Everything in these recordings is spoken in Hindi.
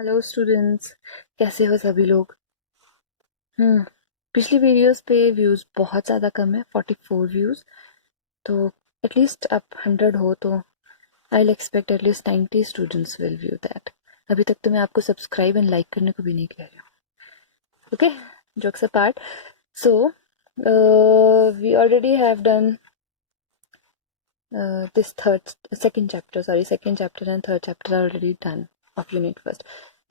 हेलो स्टूडेंट्स, कैसे हो सभी लोग। पिछली वीडियोस पे व्यूज़ बहुत ज़्यादा कम है, 44 व्यूज़। तो एटलीस्ट आप 100 हो तो I will expect at least 90 students will view that. अभी तक तो मैं आपको सब्सक्राइब एंड लाइक करने को भी नहीं कह रही हूँ। Okay, jokes apart. So we already have done this second chapter and third chapter are already done of unit first.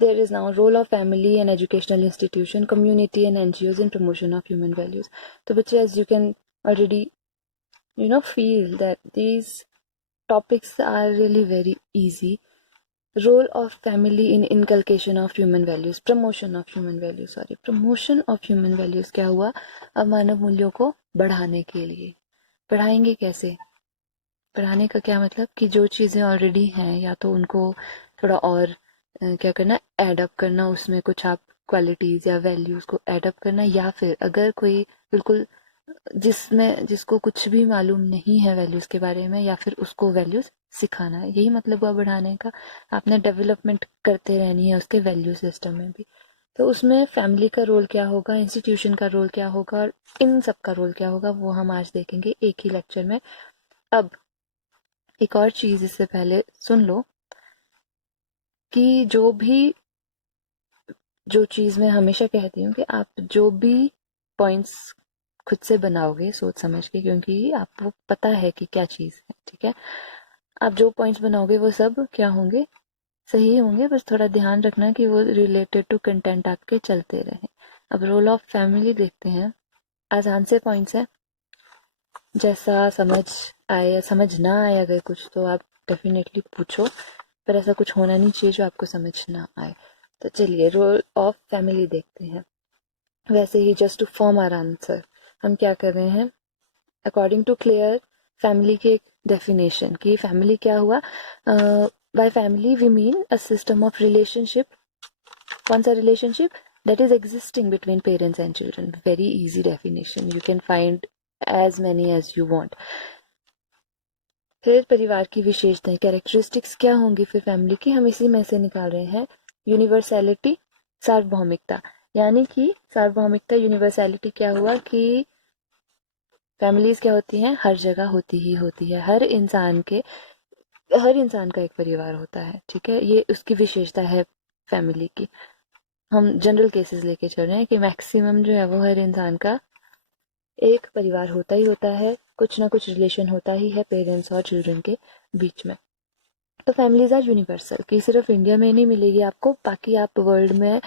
There is now role of family and educational institution, community and NGOs in promotion of human values. So which, as you can already feel that these topics are really very easy. Role of family in inculcation of human values, promotion of human values, promotion of human values क्या हुआ? अब मानव मूल्यों को बढ़ाने के लिए बढ़ाएंगे कैसे? पढ़ाने का क्या मतलब कि जो चीज़ें ऑलरेडी हैं या तो उनको थोड़ा और क्या करना, ऐड अप करना, उसमें कुछ आप क्वालिटीज़ या वैल्यूज़ को ऐड अप करना, या फिर अगर कोई बिल्कुल जिसको कुछ भी मालूम नहीं है वैल्यूज़ के बारे में, या फिर उसको वैल्यूज़ सिखाना है। यही मतलब हुआ बढ़ाने का। आपने डेवलपमेंट करते रहनी है उसके वैल्यू सिस्टम में भी। तो उसमें फैमिली का रोल क्या होगा, इंस्टीट्यूशन का रोल क्या होगा, और इन सब का रोल क्या होगा, वो हम आज देखेंगे एक ही लेक्चर में। अब एक और चीज इससे पहले सुन लो कि जो चीज मैं हमेशा कहती हूँ कि आप जो भी पॉइंट्स खुद से बनाओगे सोच समझ के, क्योंकि आपको पता है कि क्या चीज है, ठीक है। आप जो पॉइंट्स बनाओगे वो सब क्या होंगे, सही होंगे, बस थोड़ा ध्यान रखना कि वो रिलेटेड टू कंटेंट आपके चलते रहे। अब रोल ऑफ फैमिली देखते हैं। आसान से पॉइंट्स है, जैसा समझ आए या समझ ना आए अगर कुछ, तो आप डेफिनेटली पूछो, पर ऐसा कुछ होना नहीं चाहिए जो आपको समझ ना आए। तो चलिए रोल ऑफ फैमिली देखते हैं। वैसे ही just to form our answer हम क्या कर रहे हैं, अकॉर्डिंग टू क्लियर फैमिली की एक डेफिनेशन कि फैमिली क्या हुआ। By family we mean a system of relationship. कौन सा relationship? That is existing between parents and children. Very easy definition, you can find as many as you want. फिर परिवार की विशेषताएं, कैरेक्टरिस्टिक्स क्या होंगी फिर फैमिली की, हम इसी में से निकाल रहे हैं। यूनिवर्सैलिटी, सार्वभौमिकता, यानी कि सार्वभौमिकता यूनिवर्सैलिटी क्या हुआ कि फैमिलीज क्या होती हैं, हर जगह होती ही होती है। हर इंसान का एक परिवार होता है, ठीक है। ये उसकी विशेषता है फैमिली की। हम जनरल केसेस लेके चल रहे हैं कि मैक्सिमम जो है वो हर इंसान का एक परिवार होता ही होता है, कुछ ना कुछ रिलेशन होता ही है पेरेंट्स और चिल्ड्रन के बीच में। तो फैमिलीज आर यूनिवर्सल, कि सिर्फ इंडिया में नहीं मिलेगी आपको, बाकी आप वर्ल्ड में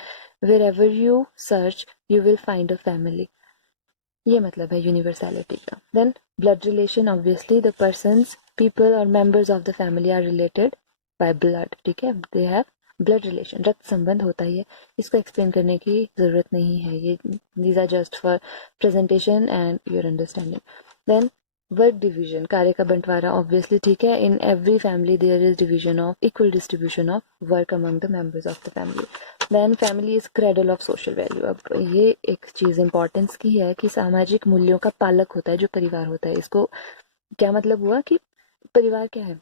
wherever you search you will find a family. ये मतलब है यूनिवर्सैलिटी का। Then blood relation, obviously the persons, people और members of the family are related by blood, ठीक है, दे हैव ब्लड रिलेशन, रक्त संबंध होता ही है। इसको एक्सप्लेन करने की जरूरत नहीं है, ये these are just for presentation and your understanding. Then work division, कार्य का बंटवारा, ऑब्वियसली, ठीक है। In every family there is division of, equal distribution of work among the members of the family. Then family is cradle of social value. अब ये एक चीज इंपॉर्टेंस की है कि सामाजिक मूल्यों का पालक होता है जो परिवार होता है। इसको क्या मतलब हुआ कि परिवार क्या है,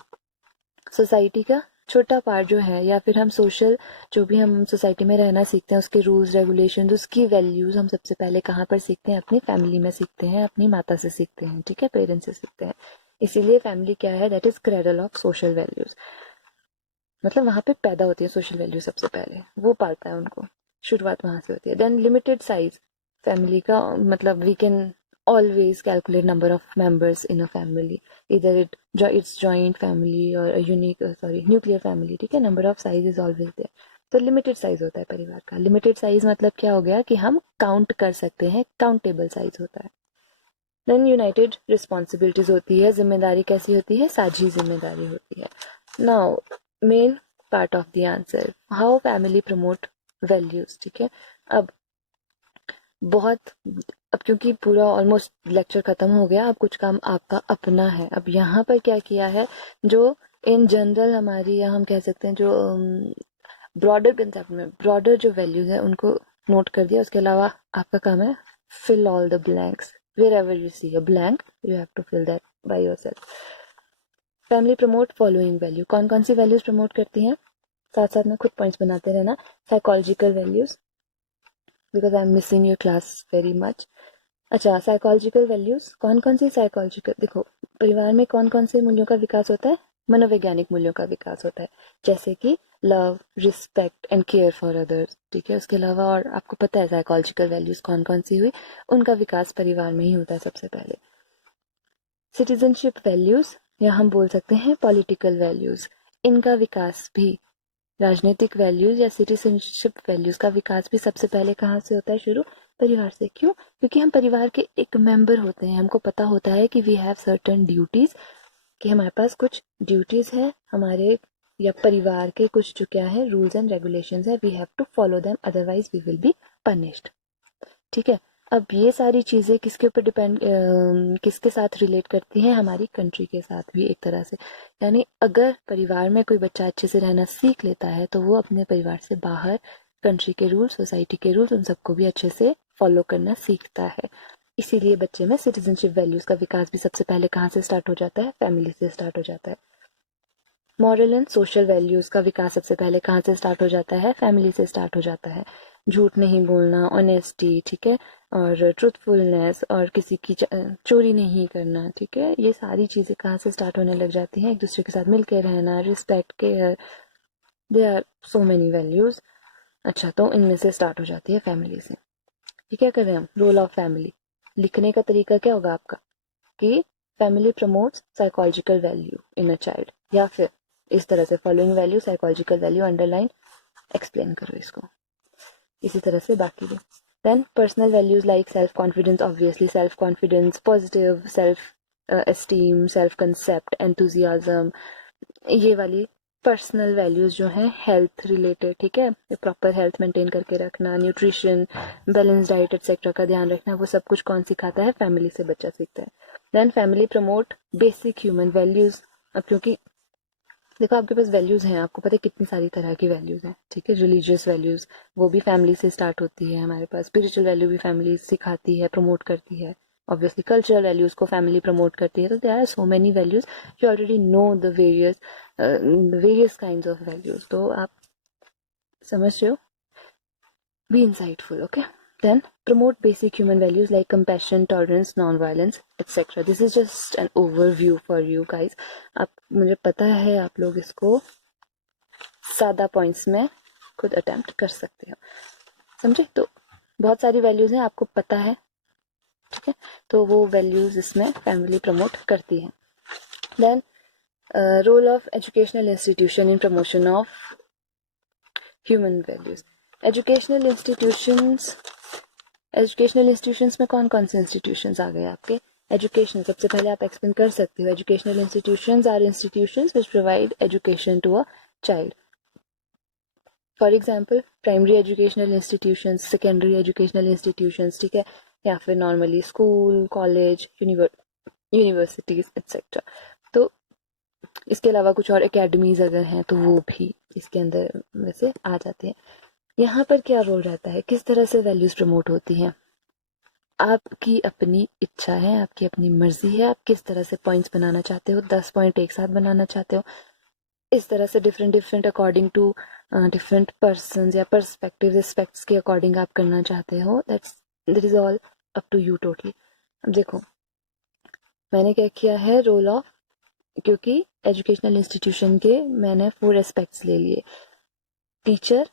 सोसाइटी का छोटा पार्ट जो है, या फिर हम सोशल, जो भी हम सोसाइटी में रहना सीखते हैं, उसके रूल्स रेगुलेशन, उसकी वैल्यूज हम सबसे पहले कहाँ पर सीखते हैं, अपनी फैमिली में सीखते हैं, अपनी माता से सीखते हैं, ठीक है, पेरेंट्स से सीखते हैं। इसीलिए फैमिली क्या है, that is cradle of social values. मतलब वहां पे पैदा होती है सोशल वैल्यू, सबसे पहले वो पालता है उनको, शुरुआत वहां से होती है। देन लिमिटेड साइज, फैमिली का मतलब we can always calculate number of members in a family, either it's joint family or a unique nuclear family, ठीक है। number of size is always there। तो लिमिटेड साइज होता है परिवार का। लिमिटेड साइज मतलब क्या हो गया कि हम काउंट कर सकते हैं, काउंटेबल साइज होता है। देन यूनाइटेड रिस्पॉन्सिबिलिटीज होती है, जिम्मेदारी कैसी होती है, साझी जिम्मेदारी होती है। Now main part of the answer, how family promote values, ठीक है। अब बहुत, अब क्योंकि पूरा ऑलमोस्ट लेक्चर खत्म हो गया, अब कुछ काम आपका अपना है। अब यहाँ पर क्या किया है, जो इन जनरल हमारी, या हम कह सकते हैं जो ब्रॉडर कंसेप्ट में ब्रॉडर जो वैल्यूज है उनको नोट कर दिया। उसके अलावा आपका काम है fill all the blanks, wherever you see a blank you have to fill that by yourself। Family promote following value, कौन कौन सी वैल्यूज प्रमोट करती हैं, साथ साथ में खुद पॉइंट्स बनाते रहना। Psychological values, because I am missing your class very much. अच्छा, साइकोलॉजिकल वैल्यूज कौन कौन सी साइकोलॉजिकल, देखो परिवार में कौन कौन से मूल्यों का विकास होता है, मनोवैज्ञानिक मूल्यों का विकास होता है, जैसे कि love, respect and care for others, ठीक है। उसके अलावा और आपको पता है साइकोलॉजिकल वैल्यूज कौन कौन सी हुई, उनका विकास परिवार में ही होता है सबसे पहले। सिटीजनशिप वैल्यूज या हम बोल सकते हैं पॉलिटिकल वैल्यूज, इनका विकास भी, राजनीतिक वैल्यूज या सिटीजनशिप वैल्यूज का विकास भी सबसे पहले कहाँ से होता है, शुरू परिवार से। क्यों? क्योंकि हम परिवार के एक मेंबर होते हैं, हमको पता होता है कि वी हैव सर्टेन ड्यूटीज, कि हमारे पास कुछ ड्यूटीज है हमारे या परिवार के, कुछ जो क्या है रूल्स एंड रेगुलेशंस है, we have to follow them, otherwise we will be punished, ठीक है। अब ये सारी चीज़ें किसके ऊपर डिपेंड, किसके साथ रिलेट करती हैं, हमारी कंट्री के साथ भी एक तरह से। यानी अगर परिवार में कोई बच्चा अच्छे से रहना सीख लेता है तो वो अपने परिवार से बाहर कंट्री के रूल्स, सोसाइटी के रूल्स, उन सबको भी अच्छे से फॉलो करना सीखता है। इसीलिए बच्चे में सिटीजनशिप वैल्यूज का विकास भी सबसे पहले कहाँ से स्टार्ट हो जाता है, फैमिली से स्टार्ट हो जाता है। मॉरल एंड सोशल वैल्यूज का विकास सबसे पहले कहाँ से स्टार्ट हो जाता है, फैमिली से स्टार्ट हो जाता है। झूठ नहीं बोलना, ऑनेस्टी, ठीक है, और ट्रूथफुलनेस, और किसी की चोरी नहीं करना, ठीक है, ये सारी चीज़ें कहाँ से स्टार्ट होने लग जाती हैं, एक दूसरे के साथ मिलकर रहना, respect, care, they are so many values. अच्छा, तो इनमें से स्टार्ट हो जाती है फैमिली से। ये क्या कर रहे हैं हम, रोल ऑफ फैमिली। लिखने का तरीका क्या होगा आपका, कि family promotes psychological value in a child, या फिर इस तरह से following value, psychological value, underline, explain करो इसको, इसी तरह से बाकी भी। Then personal values like self confidence, obviously self confidence, positive self esteem, self concept, enthusiasm, ये वाली पर्सनल वैल्यूज जो हैं हेल्थ रिलेटेड, ठीक है, प्रॉपर हेल्थ मेंटेन करके रखना, न्यूट्रिशन, बैलेंस डाइट एक्सेट्रा का ध्यान रखना, वो सब कुछ कौन सिखाता है, फैमिली से बच्चा सीखता है। Then family promote basic human values. अब क्योंकि देखो आपके पास वैल्यूज हैं, आपको पता है कितनी सारी तरह की वैल्यूज हैं, ठीक है, रिलीजियस वैल्यूज वो भी फैमिली से स्टार्ट होती है हमारे पास, स्पिरिचुअल वैल्यू भी फैमिली सिखाती है, प्रमोट करती है, ऑब्वियसली कल्चरल वैल्यूज को फैमिली प्रमोट करती है। तो there are so many values, you already know the various kinds of values, तो आप समझ रहे हो, be insightful, okay. Then promote basic human values like compassion, tolerance, non-violence, etc. This is just an overview for you guys. आप, मुझे पता है आप लोग इसको सादा पॉइंट्स में खुद अटेम्प्ट कर सकते हो, समझे। तो बहुत सारी वैल्यूज हैं, आपको पता है, ठीक है, तो वो वैल्यूज इसमें फैमिली प्रमोट करती है। Then role of educational institution in promotion of human values. Educational institutions में कौन कौन से इंस्टीट्यूशंस आ गए आपके, एजुकेशनल, सबसे पहले आप एक्सप्लेन कर सकते हो, educational institutions are institutions which provide education to a child. For example primary educational institutions, secondary educational institutions, ठीक है, या फिर normally school, college, universities etcetera. तो इसके अलावा कुछ और एकेडमीज अगर हैं तो वो भी इसके अंदर वैसे आ जाते हैं। यहाँ पर क्या रोल रहता है, किस तरह से वैल्यूज प्रमोट होती हैं, आपकी अपनी इच्छा है, आपकी अपनी मर्जी है, आप किस तरह से पॉइंट्स बनाना चाहते हो, 10 पॉइंट एक साथ बनाना चाहते हो, इस तरह से different different according to different person या पर्सपेक्टिव रिस्पेक्ट्स के अकॉर्डिंग आप करना चाहते हो, that is all up to you totally. अब देखो मैंने क्या किया है, रोल ऑफ, क्योंकि एजुकेशनल इंस्टीट्यूशन के मैंने 4 एस्पेक्ट्स ले लिए, टीचर,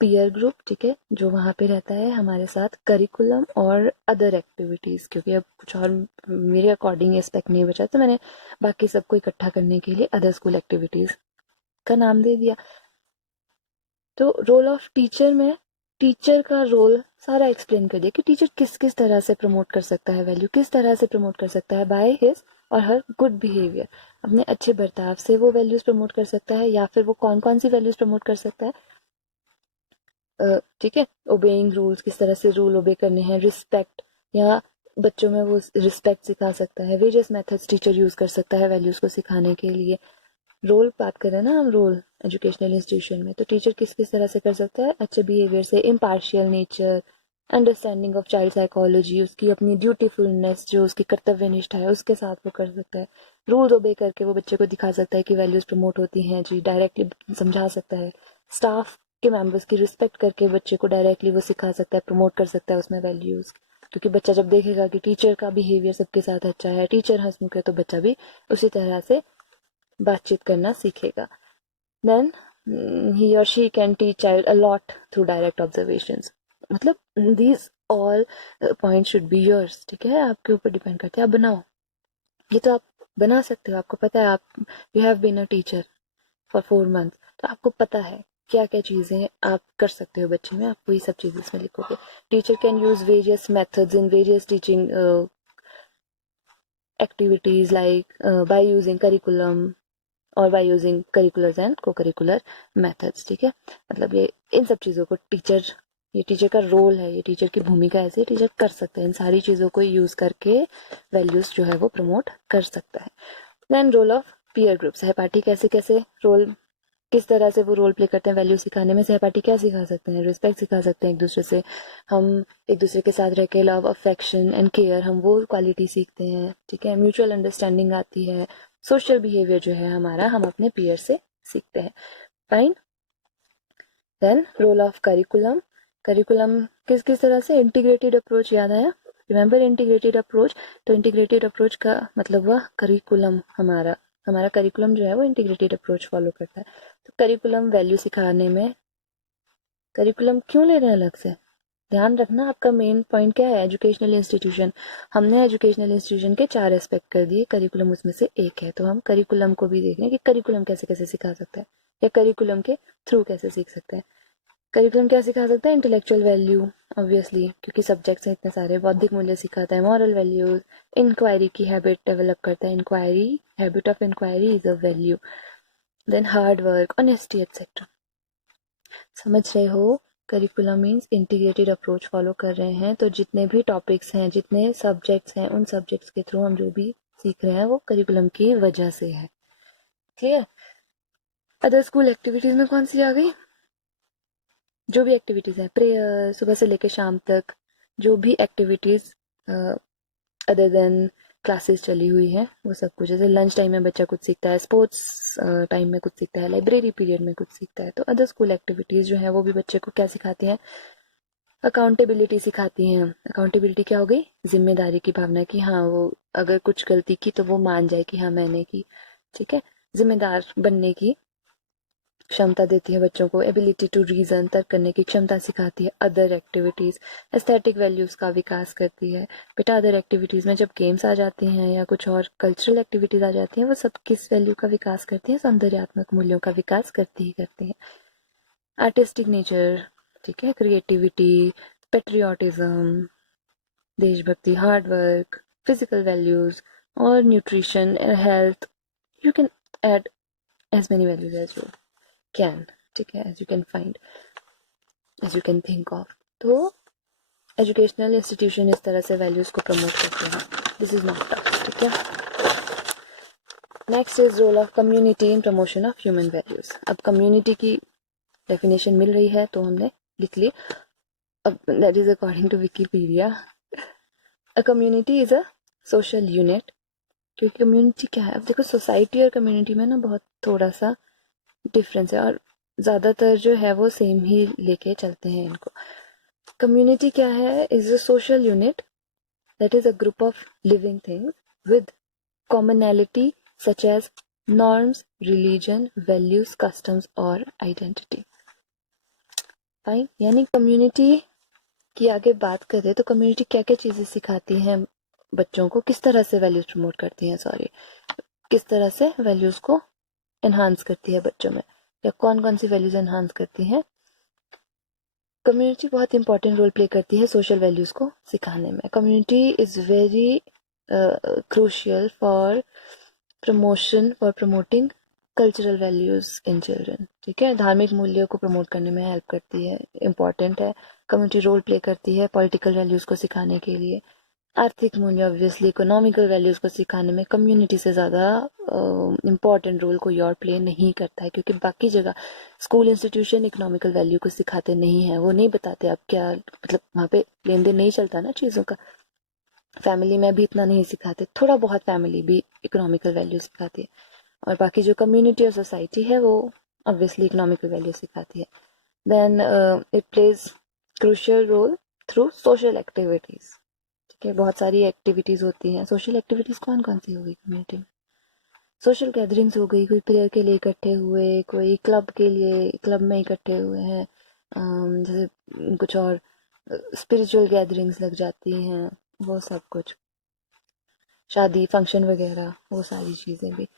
पीयर ग्रुप, ठीक है, जो वहाँ पे रहता है हमारे साथ, करिकुलम और अदर एक्टिविटीज़, क्योंकि अब कुछ और मेरे अकॉर्डिंग एस्पेक्ट नहीं बचा तो मैंने बाकी सबको इकट्ठा करने के लिए अदर स्कूल एक्टिविटीज़ का नाम दे दिया। तो रोल ऑफ टीचर में टीचर का रोल सारा एक्सप्लेन कर दिया कि टीचर किस किस तरह से प्रमोट कर सकता है वैल्यू, किस तरह से प्रमोट कर सकता है, बाय हिज और हर गुड बिहेवियर, अपने अच्छे बर्ताव से वो वैल्यूज प्रमोट कर सकता है, या फिर वो कौन कौन सी वैल्यूज प्रमोट कर सकता है, ठीक है, ओबेइंग रूल्स, किस तरह से रूल ओबे करने हैं, रिस्पेक्ट, या बच्चों में वो रिस्पेक्ट सिखा सकता है, वेरियस मेथड्स टीचर यूज कर सकता है वैल्यूज को सिखाने के लिए। रोल बात कर रहे हैं ना हम, रोल एजुकेशनल इंस्टीट्यूशन में, तो टीचर किस किस तरह से कर सकता है, अच्छे बिहेवियर से, impartial nature, understanding of child psychology, उसकी अपनी ड्यूटीफुलनेस, जो उसकी कर्तव्यनिष्ठा है उसके साथ वो कर सकता है। रूल्स ओबे करके वो बच्चे को दिखा सकता है कि वैल्यूज प्रमोट होती हैं जी, डायरेक्टली समझा सकता है। स्टाफ के मेंबर्स की रिस्पेक्ट करके बच्चे को डायरेक्टली वो सिखा सकता है, प्रमोट कर सकता है उसमें वैल्यूज। क्योंकि बच्चा जब देखेगा कि टीचर का बिहेवियर सबके साथ अच्छा है, टीचर हंसमुख है, तो बच्चा भी उसी तरह से बातचीत करना सीखेगा। Then he or she can teach child a lot through direct observations. मतलब these all points should be yours, ठीक है, आपके ऊपर डिपेंड करते हैं, आप बनाओ। ये तो आप बना सकते हो, आपको पता है, आप you have been a teacher for 4 months, तो आपको पता है क्या क्या चीज़ें आप कर सकते हो बच्चे में, आप वही सब चीज़ें इसमें लिखोगे। Teacher can use various methods in various teaching activities like by using curriculum और बाय यूजिंग करिकुलर्स एंड को करिकुलर मेथड्स, ठीक है। मतलब ये इन सब चीज़ों को टीचर, ये टीचर का रोल है, ये टीचर की भूमिका ऐसे टीचर कर सकते हैं, इन सारी चीज़ों को यूज़ करके वैल्यूज़ जो है वो प्रमोट कर सकता है। Then role of peer group, सहपाठी कैसे कैसे रोल, किस तरह से वो रोल प्ले करते हैं वैल्यू सिखाने में। सहपाठी क्या सिखा सकते हैं, रिस्पेक्ट सिखा सकते हैं एक दूसरे से, हम एक दूसरे के साथ रह के लव अफेक्शन एंड केयर, हम वो क्वालिटी सीखते हैं, ठीक है। म्यूचुअल अंडरस्टैंडिंग आती है, सोशल बिहेवियर जो है हमारा हम अपने पीयर से सीखते हैं। Fine. Then role of curriculum, curriculum किस किस तरह से, इंटीग्रेटेड अप्रोच, याद आया, रिमेंबर इंटीग्रेटेड अप्रोच। तो इंटीग्रेटेड अप्रोच का मतलब हुआ करिकुलम, हमारा हमारा करिकुलम जो है वो इंटीग्रेटेड अप्रोच फॉलो करता है। तो करिकुलम वैल्यू सिखाने में, करिकुलम क्यों ले रहे हैं अलग से, ध्यान रखना आपका मेन पॉइंट क्या है, एजुकेशनल इंस्टीट्यूशन। हमने एजुकेशनल इंस्टीट्यूशन के 4 एस्पेक्ट कर दिए, करिकुलम उसमें से एक है, तो हम करिकुलम को भी देख रहे हैं कि करिकुलम कैसे कैसे सिखा सकता है, या करिकुलम के थ्रू कैसे सीख सकते हैं। करिकुलम क्या सिखा सकता है, इंटेलेक्चुअल वैल्यू ऑब्वियसली, क्योंकि सब्जेक्ट्स हैं इतने सारे, बौद्धिक मूल्य सिखाता है, मॉरल वैल्यूज, इंक्वायरी की हैबिट डेवलप करता है, inquiry, habit of inquiry is a value. Then hard work, honesty etcetera. समझ रहे हो, curriculum means integrated approach follow कर रहे हैं, तो जितने भी टॉपिक्स हैं, जितने सब्जेक्ट्स हैं, उन सब्जेक्ट्स के थ्रू हम जो भी सीख रहे हैं वो करिकुलम की वजह से है। क्लियर। अदर स्कूल एक्टिविटीज में कौन सी आ गई, जो भी एक्टिविटीज है, प्रेयर सुबह से लेकर शाम तक, जो भी एक्टिविटीज अदर देन क्लासेस चली हुई है वो सब कुछ, जैसे लंच टाइम में बच्चा कुछ सीखता है, स्पोर्ट्स टाइम में कुछ सीखता है, लाइब्रेरी पीरियड में कुछ सीखता है। तो अदर स्कूल एक्टिविटीज जो है वो भी बच्चे को क्या सिखाती हैं, अकाउंटेबिलिटी सिखाती हैं। अकाउंटेबिलिटी क्या हो गई, जिम्मेदारी की भावना, की हाँ वो अगर कुछ गलती की तो वो मान जाए कि हाँ मैंने की, ठीक है। जिम्मेदार बनने की क्षमता देती है बच्चों को, एबिलिटी टू रीजन, तर्क करने की क्षमता सिखाती है। अदर एक्टिविटीज एस्थेटिक वैल्यूज का विकास करती है। बेटा अदर एक्टिविटीज में जब गेम्स आ जाती हैं या कुछ और कल्चरल एक्टिविटीज आ जाती हैं, वो सब किस वैल्यू का विकास करती हैं, सौंदर्यात्मक मूल्यों का विकास करती ही करती हैं। आर्टिस्टिक नेचर, ठीक है, क्रिएटिविटी, पेट्रियाटिज्म, देशभक्ति, हार्ड वर्क, फिजिकल वैल्यूज और nutrition, health, you can add as many values as you can, ठीक है, as you can find, as you can think of। तो एजुकेशनल इंस्टीट्यूशन इस तरह से वैल्यूज को प्रमोट करते हैं, दिस इज नॉट टफ, ठीक है। Next is role of community in promotion of human values. अब कम्युनिटी की डेफिनेशन मिल रही है तो हमने लिख ली, अब that is according to Wikipedia. A community is a social unit, क्योंकि कम्युनिटी क्या है, अब देखो सोसाइटी और कम्युनिटी में ना बहुत थोड़ा सा डिफरेंस है, और ज़्यादातर जो है वो सेम ही लेके चलते हैं इनको। कम्युनिटी क्या है, is a social unit that is a group of living things with commonality such as norms, religion, values, customs और आइडेंटिटी। फाइन, यानी कम्युनिटी की आगे बात करें तो कम्युनिटी क्या क्या चीज़ें सिखाती हैं बच्चों को, किस तरह से वैल्यूज प्रमोट करती हैं, सॉरी, किस तरह से वैल्यूज को एनहांस करती है बच्चों में, या कौन कौन सी वैल्यूज एनहांस करती हैं। कम्युनिटी बहुत इंपॉर्टेंट रोल प्ले करती है सोशल वैल्यूज को सिखाने में। Community is very crucial for promotion, for promoting cultural values in children, ठीक है। धार्मिक मूल्यों को प्रमोट करने में हेल्प करती है, इंपॉर्टेंट है। कम्युनिटी रोल प्ले करती है पॉलिटिकल वैल्यूज को सिखाने के लिए। आर्थिक मूल्य ऑब्वियसली, इकोनॉमिकल वैल्यूज को सिखाने में कम्युनिटी से ज़्यादा इम्पॉर्टेंट रोल कोई और प्ले नहीं करता है, क्योंकि बाकी जगह स्कूल इंस्टीट्यूशन इकोनॉमिकल वैल्यू को सिखाते नहीं हैं, वो नहीं बताते आप क्या, मतलब वहाँ पे लेन देन नहीं चलता ना चीज़ों का। फैमिली में भी इतना नहीं सिखाते, थोड़ा बहुत फैमिली भी इकोनॉमिकल वैल्यू सिखाती है, और बाकी जो कम्युनिटी और सोसाइटी है वो ऑब्वियसली इकोनॉमिकल वैल्यू सिखाती है। Then it plays crucial role through social activities. ठीक है, बहुत सारी एक्टिविटीज़ होती हैं। सोशल एक्टिविटीज़ कौन कौन सी होगी कम्युनिटी में? सोशल गैदरिंग्स हो गई, कोई प्रेयर के लिए इकट्ठे हुए, कोई क्लब के लिए क्लब में इकट्ठे हुए हैं, जैसे कुछ और स्पिरिचुअल गैदरिंग्स लग जाती हैं, वो सब कुछ, शादी फंक्शन वगैरह, वो सारी चीज़ें भी,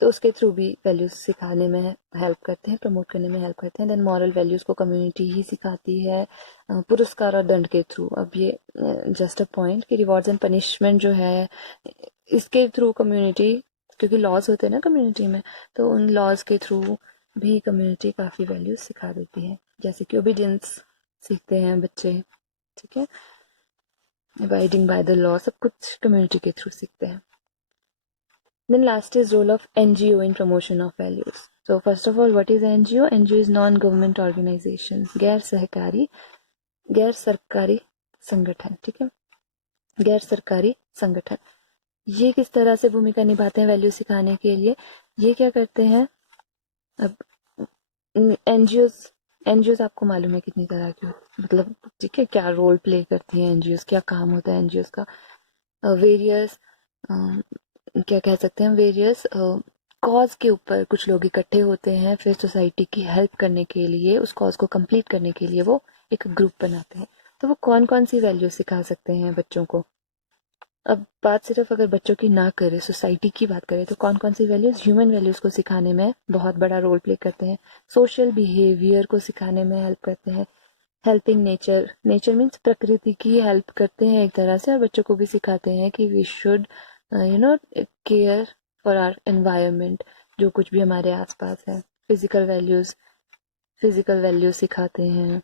तो उसके थ्रू भी वैल्यूज़ सिखाने में हेल्प करते हैं, प्रमोट करने में हेल्प करते हैं। देन मॉरल वैल्यूज़ को कम्युनिटी ही सिखाती है पुरस्कार और दंड के थ्रू। अब ये जस्ट अ पॉइंट कि रिवॉर्ड्स एंड पनिशमेंट जो है इसके थ्रू कम्युनिटी, क्योंकि लॉज होते हैं ना कम्युनिटी में, तो उन लॉज के थ्रू भी कम्युनिटी काफ़ी वैल्यूज सिखा देती है, जैसे कि ओबीडियंस सीखते हैं बच्चे। ठीक है, अबाइडिंग बाय द लॉ, सब कुछ कम्युनिटी के थ्रू सीखते हैं। Then last is role of NGO in promotion of values. So first of all, what is NGO? NGO is non-government organization, गैर सरकारी संगठन। ठीक है, गैर सरकारी संगठन। ये किस तरह से भूमिका निभाते हैं वैल्यू सिखाने के लिए? ये क्या करते हैं? अब एनजीओज आपको मालूम है कितनी तरह की, मतलब ठीक है, क्या रोल प्ले करती हैं एनजीओज, क्या काम होता है एनजीओज का? वेरियस क्या कह सकते हैं, वेरियस कॉज के ऊपर कुछ लोग इकट्ठे होते हैं, फिर सोसाइटी की हेल्प करने के लिए, उस कॉज को कंप्लीट करने के लिए वो एक ग्रुप बनाते हैं। तो वो कौन कौन सी वैल्यू सिखा सकते हैं बच्चों को? अब बात सिर्फ अगर बच्चों की ना करें, सोसाइटी की बात करें, तो कौन कौन सी वैल्यूज ह्यूमन वैल्यूज को सिखाने में बहुत बड़ा रोल प्ले करते हैं। सोशल बिहेवियर को सिखाने में हेल्प करते हैं। हेल्पिंग नेचर, नेचर मीन्स प्रकृति की हेल्प करते हैं एक तरह से, और बच्चों को भी सिखाते हैं कि we should care for our environment, जो कुछ भी हमारे आसपास है। फिजिकल वैल्यूज सिखाते हैं।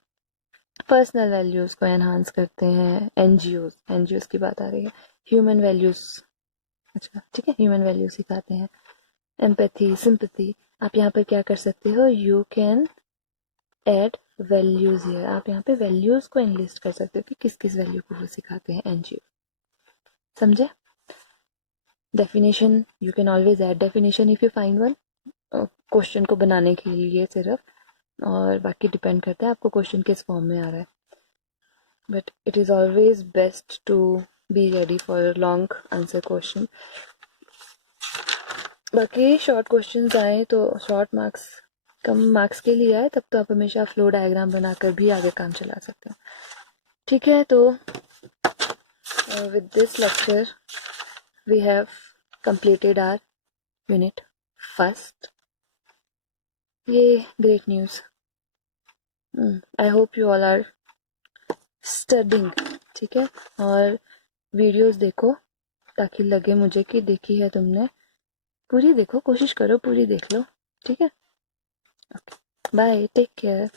पर्सनल वैल्यूज को एनहांस करते हैं एनजीओज की बात आ रही है। ह्यूमन वैल्यूज, अच्छा ठीक है, ह्यूमन वैल्यूज सिखाते हैं। एम्पैथी, सिंपैथी, आप यहाँ पर क्या कर सकते हो? You can add values here. आप यहाँ पे वैल्यूज को एनलिस्ट कर सकते हो कि किस किस वैल्यू को वो सिखाते हैं एनजीओ। समझे? Definition, you can always add definition if you find one, question को बनाने के लिए सिर्फ, और बाकी डिपेंड करता है आपको क्वेश्चन किस फॉर्म में आ रहा है। But it is always best to be ready for long answer question. बाकी शॉर्ट क्वेश्चंस आए तो शॉर्ट मार्क्स, कम मार्क्स के लिए आए, तब तो आप हमेशा फ्लो डायग्राम बनाकर भी आगे काम चला सकते हो। ठीक है, तो with this lecture we have completed our unit first. ये great news. I hope you all are studying. ठीक है, और वीडियोस देखो ताकि लगे मुझे कि देखी है तुमने। पूरी देखो, कोशिश करो पूरी देख लो। ठीक है, ओके, बाय, टेक केयर।